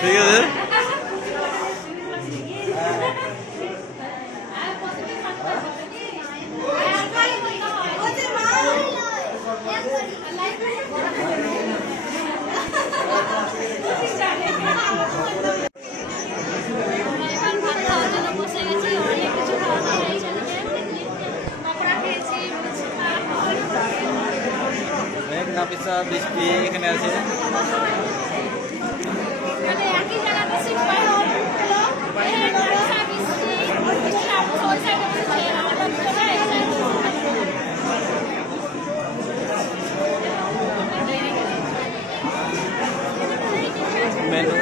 ঠিক আছে। নাফিসা বৃষ্টি এখানে আছে। মেনু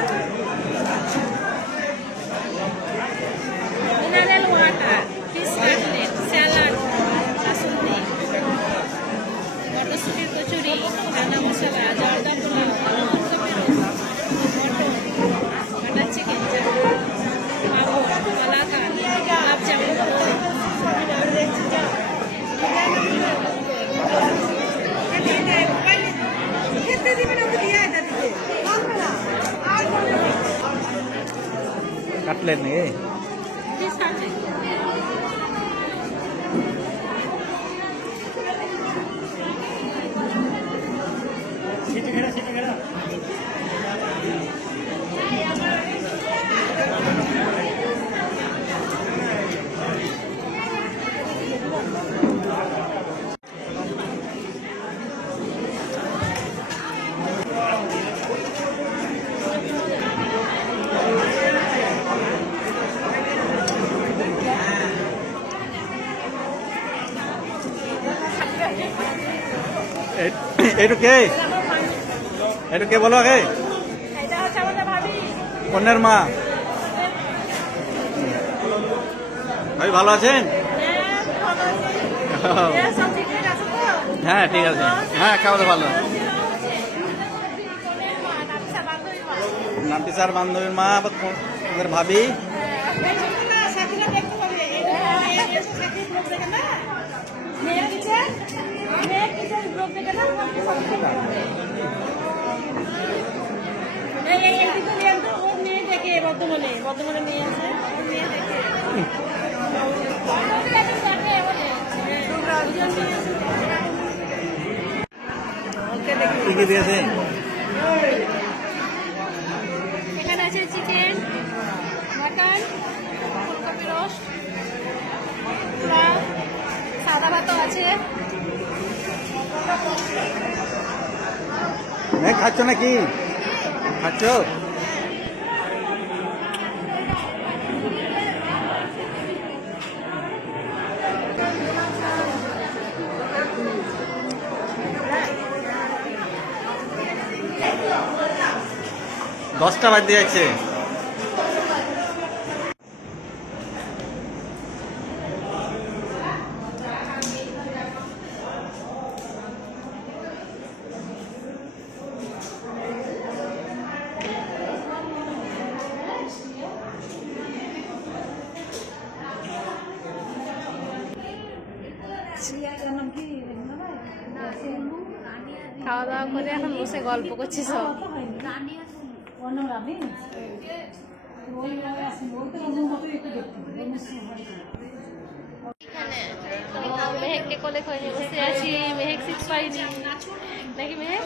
কাটলেট নাকি? এইটো কে? এইটো কে বলো আগে? কন্যার মা। ভাই ভালো আছেন? হ্যাঁ ঠিক আছে। হ্যাঁ খাওয়া ভালো। নাফিসার বান্ধবীর মা, ওদের ভাবি। বর্ধমানে মেয়ে আছে, এখানে আছে চিকেন, মটন, ফুলকপি রোস্ট, সাদা ভাতও আছে। খাচ্ছ নাকি? খাচ্ছ? দশটা বাজতে যাচ্ছে। খাওয়া দাওয়া করে এখন বসে গল্প করছি সব। মেহেককে কোলে করে বসে আছি। মেহেক সিট পাইনি নাকি? মেহেক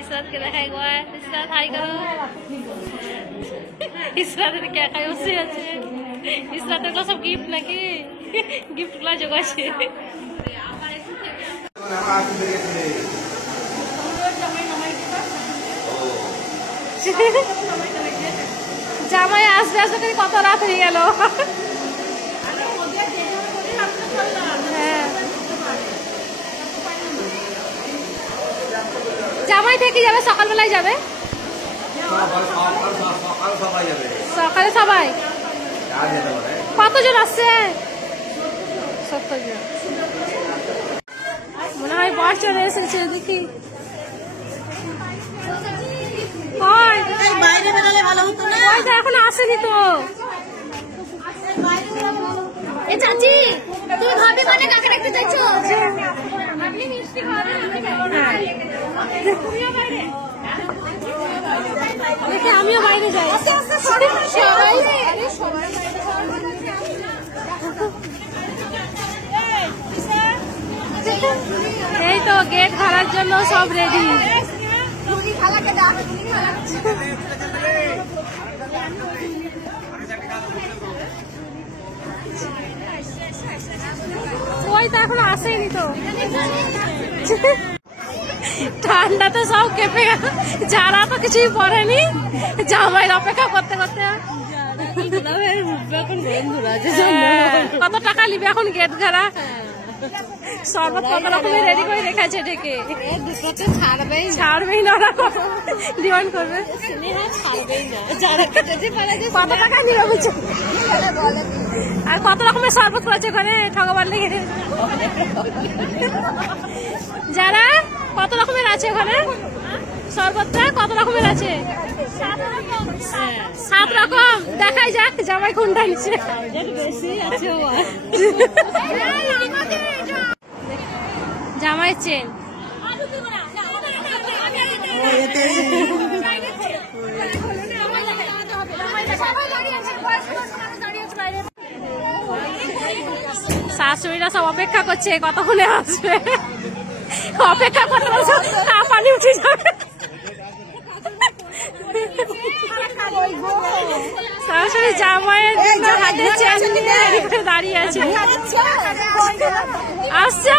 ইসরাতকে দেখাই গো। ইসরাত হাই করো। ইসরাতের কে খাই বসে আছে। ইসরাতের সব গিফট নাকি? গিফট গুলা জোগাচ্ছে। জামাই আসবে আসবে করে কত রাত হয়ে গেল। জামাই থেকে যাবে, সকালবেলায় যাবে। সকালে সবাই কতজন আসছে? 70 জন মনে হয় বর চলে এসেছে। দেখি বাইরে বেরোলে ভালো হতো না। এখন আসেনি তো। এ চাচি, তুমি ভাবি মানে কাকে রাখতে চাইছো? দেখি আমিও বাইরে যাই। এই তো গেট ধরার জন্য সব রেডি। ওই তো এখন আসেনি তো। ঠান্ডাতে সব কেঁপে গেল, যারা তো কিছুই পরেনি, জামাইয়ের অপেক্ষা করতে করতে। কত টাকা নিবে এখন গেট ঘেরা? শরবত কত রকমের রেডি করে রেখেছে ঢেকে। ছাড়বেই না, ওরা ডিমান্ড করবে। কত টাকা নিবে বুঝছো? আর কত রকমের শরবত করেছে ওখানে ঠগবার লেগে। যারা কত রকমের আছে ওখানে শরবতটা? কত রকমের আছে? 7 রকম। দেখাই যাক জামাই কোনটা নিচ্ছে। জামাই চেন শাশুড়িরা সব অপেক্ষা করছে কতক্ষণে আসবে। অপেক্ষা করতে পানি উঠে যাবে। শাশুড়ি জামাইয়ের জন্য হাতে চেন নিয়ে দাঁড়িয়ে আছে। আসছে